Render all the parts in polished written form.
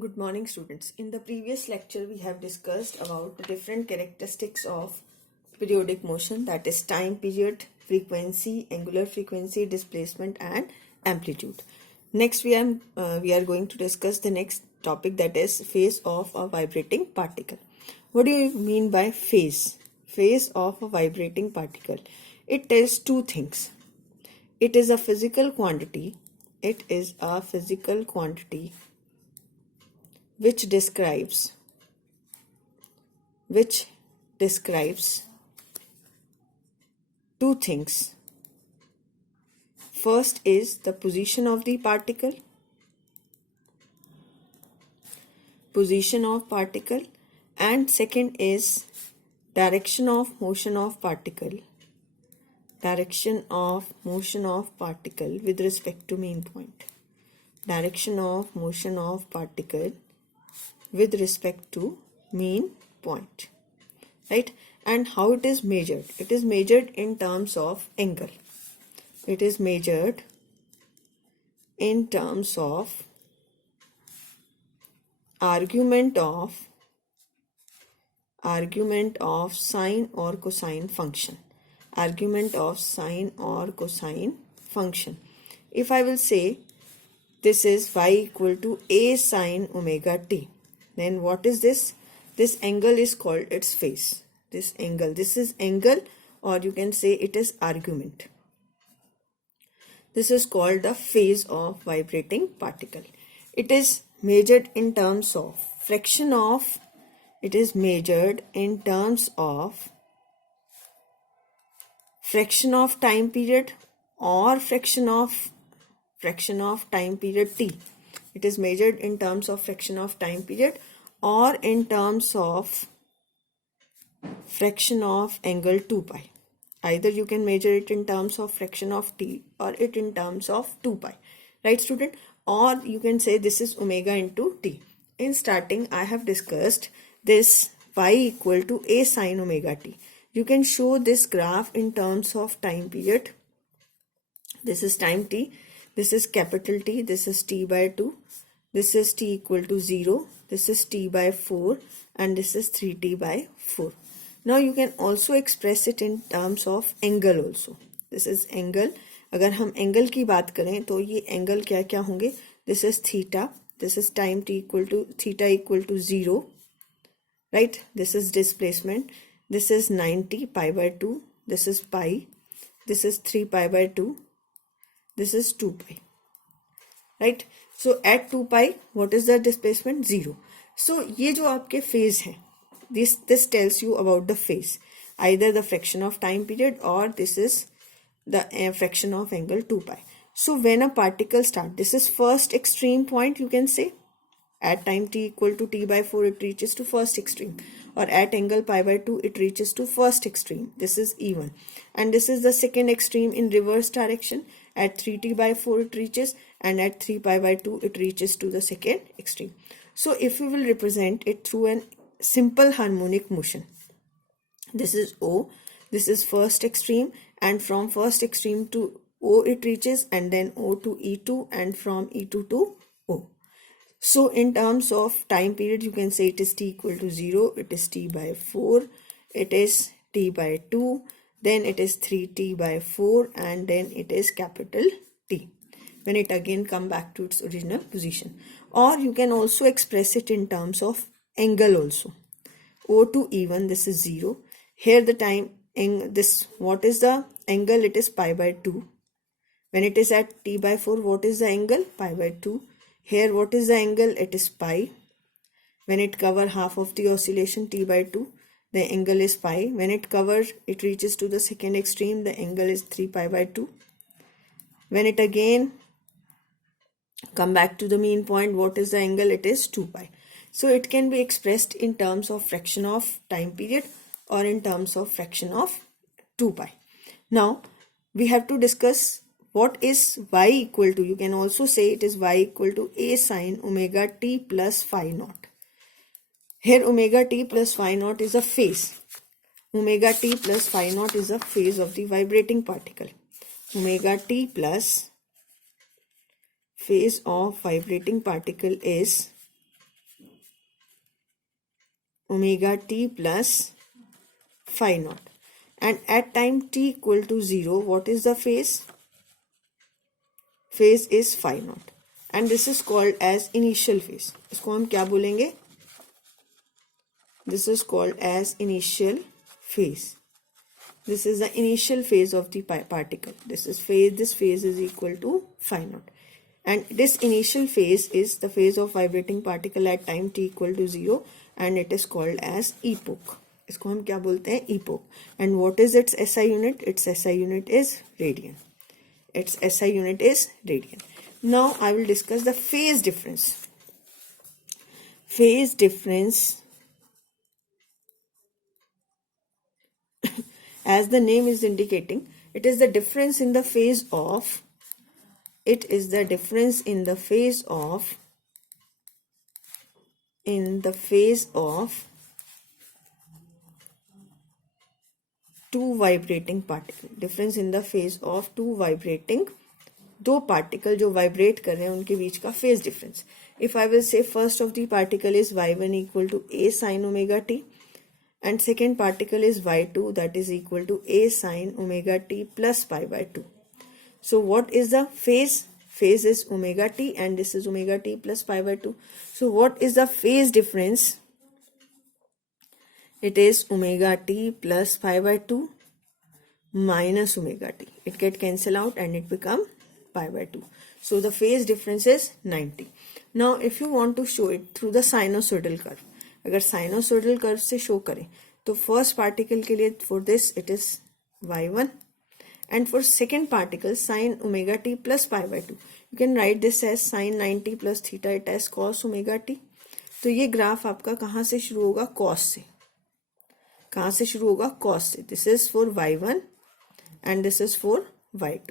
Good morning, students. In the previous lecture, we have discussed about the different characteristics of periodic motion, that is time period, frequency, angular frequency, displacement and amplitude. Next, we are going to discuss the next topic, that is phase of a vibrating particle. What do you mean by phase? Phase of a vibrating particle. It tells two things. It is a physical quantity. It is a physical quantity which describes two things. First is the position of the particle, and second is direction of motion of particle with respect to mean point. Direction of motion of particle with respect to mean point, right? And how it is measured? It is measured in terms of angle. It is measured in terms of argument of sine or cosine function. If I will say this is y equal to a sine omega t, then what is this? This angle is called its phase. This is angle, or you can say it is argument. This is called the phase of vibrating particle. It is measured in terms of fraction of time period or fraction of time period t. It is measured in terms of fraction of time period or in terms of fraction of angle 2 pi. Either you can measure it in terms of fraction of t or it in terms of 2 pi. Right, student? Or you can say this is omega into t. In starting, I have discussed this y equal to a sine omega t. You can show this graph in terms of time period. This is time t. This is capital T. This is t by 2. This is t equal to 0. This is t by 4. And this is 3t by 4. Now you can also express it in terms of angle also. This is angle. अगर हम angle की बात करें तो ये angle क्या क्या होंगे? This is theta. This is time t equal to theta equal to 0. Right? This is displacement. This is 90 pi by 2. This is pi. This is 3 pi by 2. This is 2 pi. Right? So at 2 pi, what is the displacement? 0. So ये जो आपके phase है, this tells you about the phase. Either the fraction of time period or this is the fraction of angle 2 pi. So when a particle starts, this is first extreme point, you can say. At time t equal to t by 4, it reaches to first extreme. Or at angle pi by 2, it reaches to first extreme. This is E1. And this is the second extreme in reverse direction. At 3t by 4, it reaches. And at 3 pi by 2, it reaches to the second extreme. So if we will represent it through an simple harmonic motion. This is O. This is first extreme. And from first extreme to O, it reaches. And then O to E2. And from E2 to O. So in terms of time period, you can say it is t equal to 0, it is t by 4, it is t by 2, then it is 3t by 4, and then it is capital T, when it again come back to its original position. Or you can also express it in terms of angle also. O to E1, this is 0. Here the time, what is the angle? It is pi by 2. When it is at t by 4, what is the angle? Pi by 2. Here, what is the angle? It is pi. When it covers half of the oscillation t by 2, the angle is pi. When it reaches to the second extreme, the angle is 3 pi by 2. When it again come back to the mean point, what is the angle? It is 2 pi. So it can be expressed in terms of fraction of time period or in terms of fraction of 2 pi. Now, we have to discuss what is y equal to. You can also say it is y equal to a sine omega t plus phi naught. Here omega t plus phi naught is a phase. Omega t plus phi naught is a phase of the vibrating particle. Omega t plus phase of vibrating particle is omega t plus phi naught. And at time t equal to 0, what is the phase? Phase is phi naught. And this is called as initial phase. इसको हम क्या बोलेंगे? This is called as initial phase. This is the initial phase of the particle. This phase is equal to phi naught. And this initial phase is the phase of vibrating particle at time t equal to 0, and it is called as epoch. इसको हम क्या बोलते हैं? Epoch. And what is its SI unit? Its SI unit is radian. Its SI unit is radian. Now I will discuss the phase difference. Phase difference, as the name is indicating, it is the difference in the phase of, it is the difference in the phase of, two vibrating particle. Difference in the phase of two vibrating, दो particle जो vibrate कर रहे हैं उनके बीच का phase difference. If I will say first of the particle is y1 equal to a sin omega t, and second particle is y2, that is equal to a sin omega t plus pi by 2. So what is the phase? Phase is omega t, and this is omega t plus pi by 2. So what is the phase difference? It is omega t plus pi by 2 minus omega t. It get cancel out and it become pi by 2. So the phase difference is 90. Now if you want to show it through the sinusoidal curve, अगर sinusoidal curve से show करें तो first particle के लिए for this it is y1, and for second particle sin omega t plus pi by 2, you can write this as sin 90 plus theta it as cos omega t. तो ये graph आपका कहाँ से शुरू होगा? cos से. कहाँ से शुरू होगा? cos से. This is for y1 and this is for y2,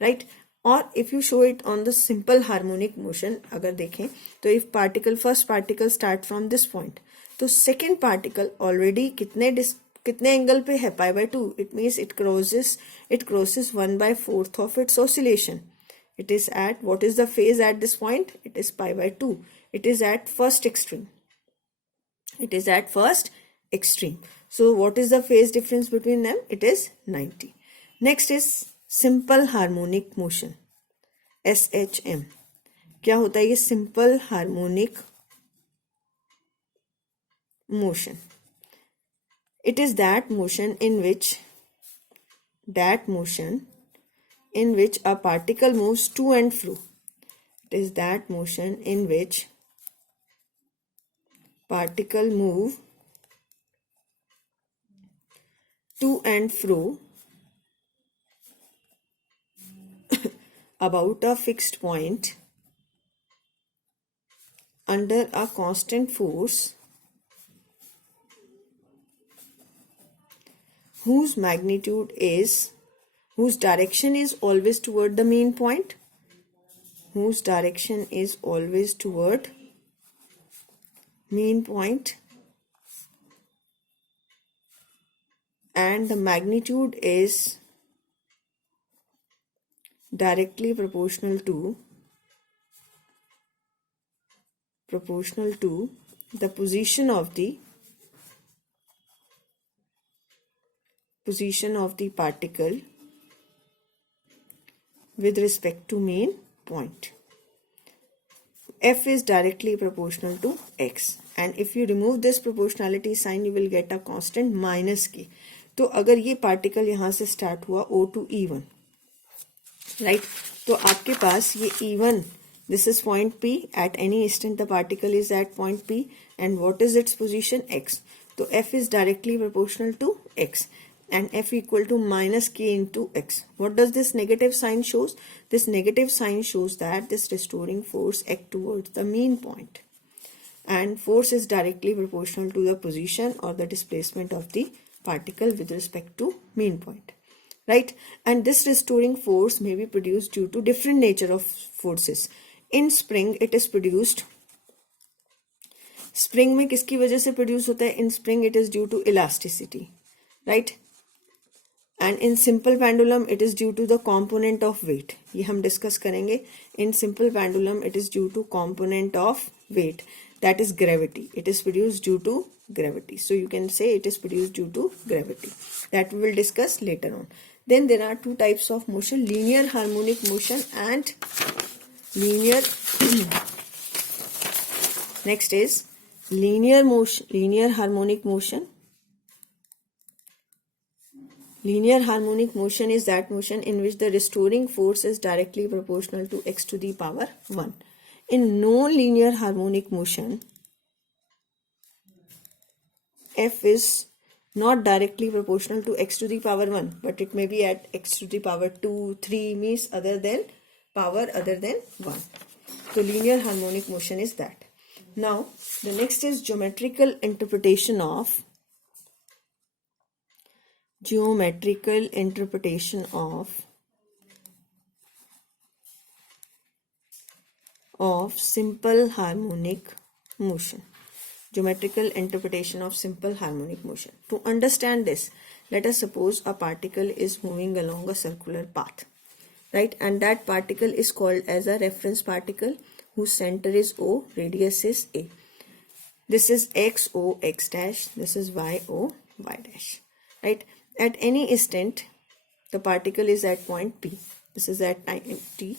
right? और if you show it on the simple harmonic motion, अगर देखें तो if particle first particle start from this point, तो second particle already कितने angle पे है? pi by 2. It means it crosses 1/4 of its oscillation. It is at, what is the phase at this point? It is pi by 2. It is at first extreme. It is at first extreme. So what is the phase difference between them? It is 90. Next is simple harmonic motion, SHM. क्या होता है ये simple harmonic motion? It is that motion in which a particle moves to and fro. It is that motion in which particle move to and fro about a fixed point under a constant force whose direction is always toward the mean point, and the magnitude is directly proportional to the position of the particle with respect to mean point. F is directly proportional to x, and if you remove this proportionality sign you will get a constant minus k. तो अगर ये particle यहाँ से start हुआ O to E1, right, तो आपके पास ये E1, this is point P. At any instant the particle is at point P, and what is its position? X. So F is directly proportional to x, and F equal to minus k into x. What does this negative sign shows? This negative sign shows that this restoring force acts towards the mean point, and force is directly proportional to the position or the displacement of the particle with respect to mean point, right? And this restoring force may be produced due to different nature of forces. In spring it is produced. Spring में किसकी वजह से produce होता है? In spring it is due to elasticity, right, and in simple pendulum it is due to the component of weight. ये हम discuss करेंगे. In simple pendulum it is due to component of weight. that is gravity. It is produced due to gravity. So you can say it is produced due to gravity. That we will discuss later on. Then there are two types of motion, linear harmonic motion and linear next is linear motion, linear harmonic motion. Linear harmonic motion is that motion in which the restoring force is directly proportional to x to the power 1. In non-linear harmonic motion, f is not directly proportional to x to the power 1, but it may be at x to the power 2, 3, means other than power other than 1. So linear harmonic motion is that. Now the next is geometrical interpretation of simple harmonic motion. Geometrical interpretation of simple harmonic motion. To understand this, let us suppose a particle is moving along a circular path, right? And that particle is called as a reference particle whose center is O, radius is A. This is x O x dash, this is y O y dash, right? At any instant, the particle is at point P. This is at time t.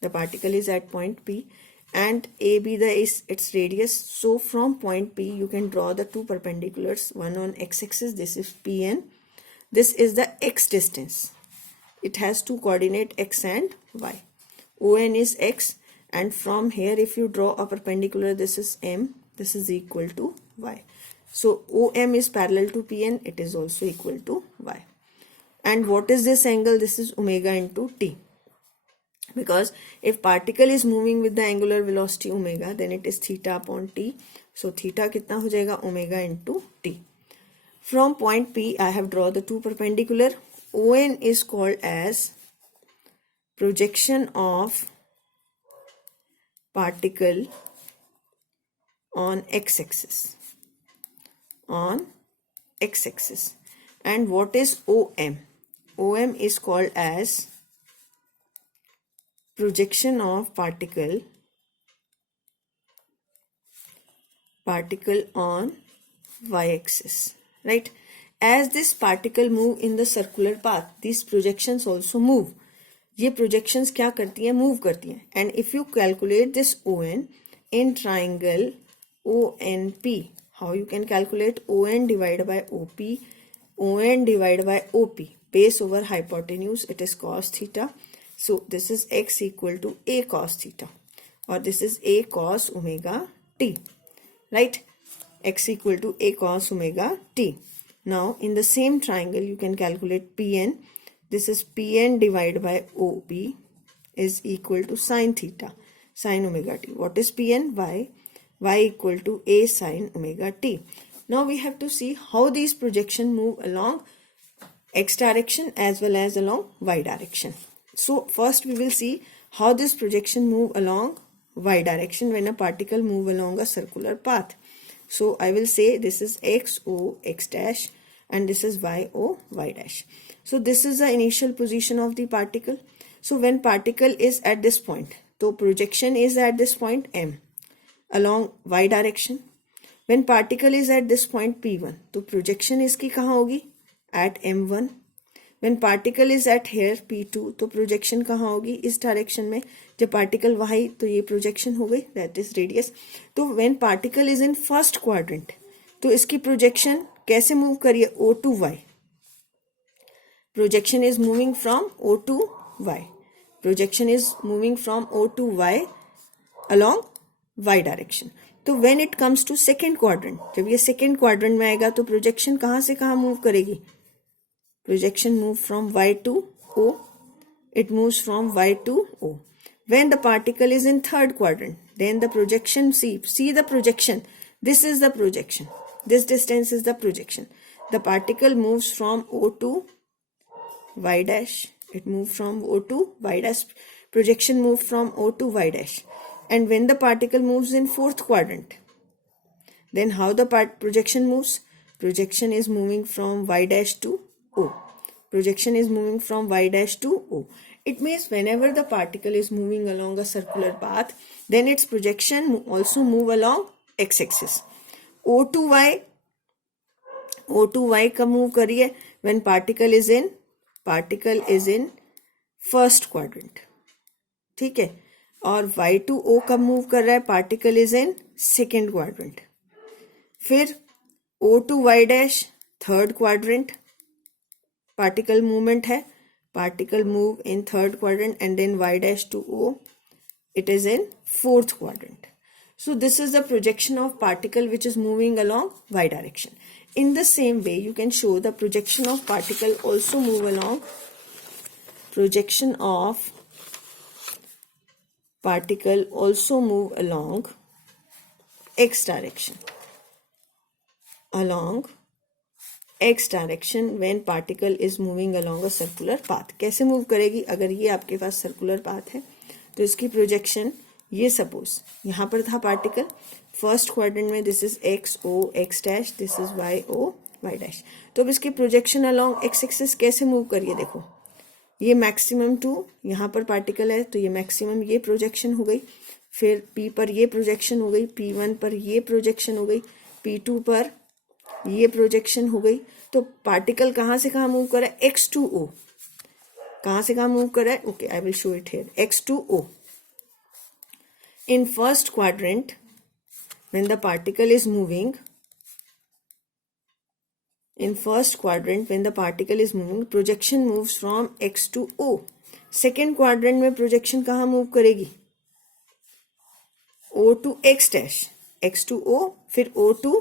The particle is at point P, and AB is its radius. So from point P, you can draw the two perpendiculars, one on x-axis. This is Pn. This is the x distance. It has two coordinate x and y. On is x, and from here, if you draw a perpendicular, this is m. This is equal to y. So OM is parallel to Pn, it is also equal to y. And what is this angle? This is omega into t. Because if particle is moving with the angular velocity omega, then it is theta upon t. So theta kitna ho jayega? Omega into t. From point P, I have drawn the two perpendicular. ON is called as projection of particle on x-axis. On x-axis. And what is OM? OM is called as projection of particle on y-axis, right? As this particle move in the circular path, these projections also move. ये projections क्या करती हैं? Move करती हैं. And if you calculate this ON in triangle ONP, how you can calculate? ON divided by OP, ON divided by OP, base over hypotenuse, it is cos theta. So this is x equal to a cos theta, or this is a cos omega t, right? X equal to a cos omega t. Now in the same triangle you can calculate Pn. This is Pn divided by OP is equal to sin theta, sin omega t. What is Pn? Y equal to a sin omega t. Now we have to see how these projections move along x direction as well as along y direction. So first we will see how this projection move along y direction when a particle move along a circular path. So I will say this is x O x dash and this is y O y dash. So this is the initial position of the particle. So when particle is at this point, so projection is at this point M along y direction. When particle is at this point P1, तो projection इसकी कहाँ होगी? At M1. When particle is at here P2, तो projection कहाँ होगी? इस direction में. जब particle वही, तो ये projection हो गई, that is radius. तो when particle is in first quadrant, तो इसकी projection कैसे move करिए? O to Y. Projection is moving from O to Y. Projection is moving from O to Y along y direction. तो when it comes to second quadrant, जब ये second quadrant में आएगा तो projection कहाँ से कहाँ move करेगी? Projection move from y to O. It moves from y to O. When the particle is in third quadrant, then the projection, see the projection. This is the projection. This distance is the projection. The particle moves from O to y dash. It moves from O to y dash. Projection move from O to y dash. And when the particle moves in fourth quadrant, then how the projection moves? Projection is moving from y dash to O. Projection is moving from y dash to O. It means whenever the particle is moving along a circular path, then its projection also move along x axis. O to y कब move कर रही है? when particle is in first quadrant. ठीक है. और y to o कब move कर रहा है? Particle is in second quadrant. फिर o to y dash third quadrant, particle movement है, particle move in third quadrant, and then y dash to o, it is in fourth quadrant. So this is the projection of particle which is moving along y direction. In the same way, you can show the projection of particle also move along, projection of particle also move along x direction, along x direction when particle is moving along a circular path. कैसे move करेगी? अगर ये आपके पास circular path है तो इसकी projection, ये suppose यहाँ पर था पार्टिकल फर्स्ट क्वाड्रेंट में, this is X O X dash, this is Y O Y dash. तो अब इसकी प्रोजेक्शन अलॉन्ग एक्स एक्सिस कैसे मूव करिए? देखो, ये मैक्सिमम टू यहाँ पर पार्टिकल है तो ये मैक्सिमम ये प्रोजेक्शन हो गई, फिर पी पर ये प्रोजेक्शन हो गई, P1 पर ये प्रोजेक्शन हो गई, P2 पर ये प्रोजेक्शन हो गई. तो पार्टिकल कहाँ से कहाँ मूव कर रहा है? X to O. कहाँ से कहाँ मूव कर रहा है? Okay, I will show it here. X to O. In first quadrant when the particle is moving, in first quadrant when the particle is moving, projection moves from x to o. second quadrant में projection कहाँ move करेगी? o to x dash, x to o, फिर o to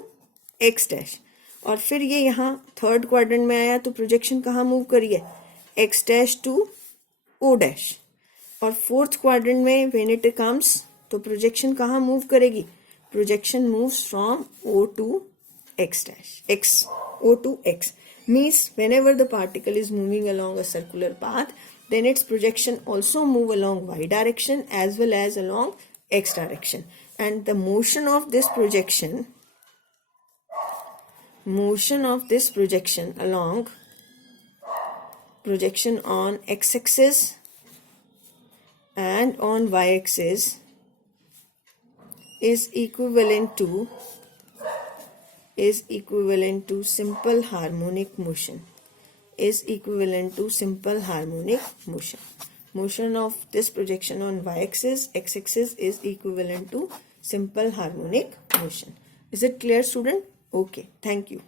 x dash, और फिर ये यहाँ third quadrant में आया तो प्रोजेक्शन कहाँ मूव करिए? x dash to o dash. और फोर्थ क्वाड्रेंट में व्हेन इट कम्स तो प्रोजेक्शन कहाँ मूव करेगी? Projection moves from o to x dash, x o to x means whenever the particle is moving along a circular path, then its projection also move along y direction as well as along x direction, and the motion of this projection along projection on x axis and on y axis is equivalent to simple harmonic motion, motion of this projection on y axis, x axis is equivalent to simple harmonic motion. Is it clear, student? Okay, thank you.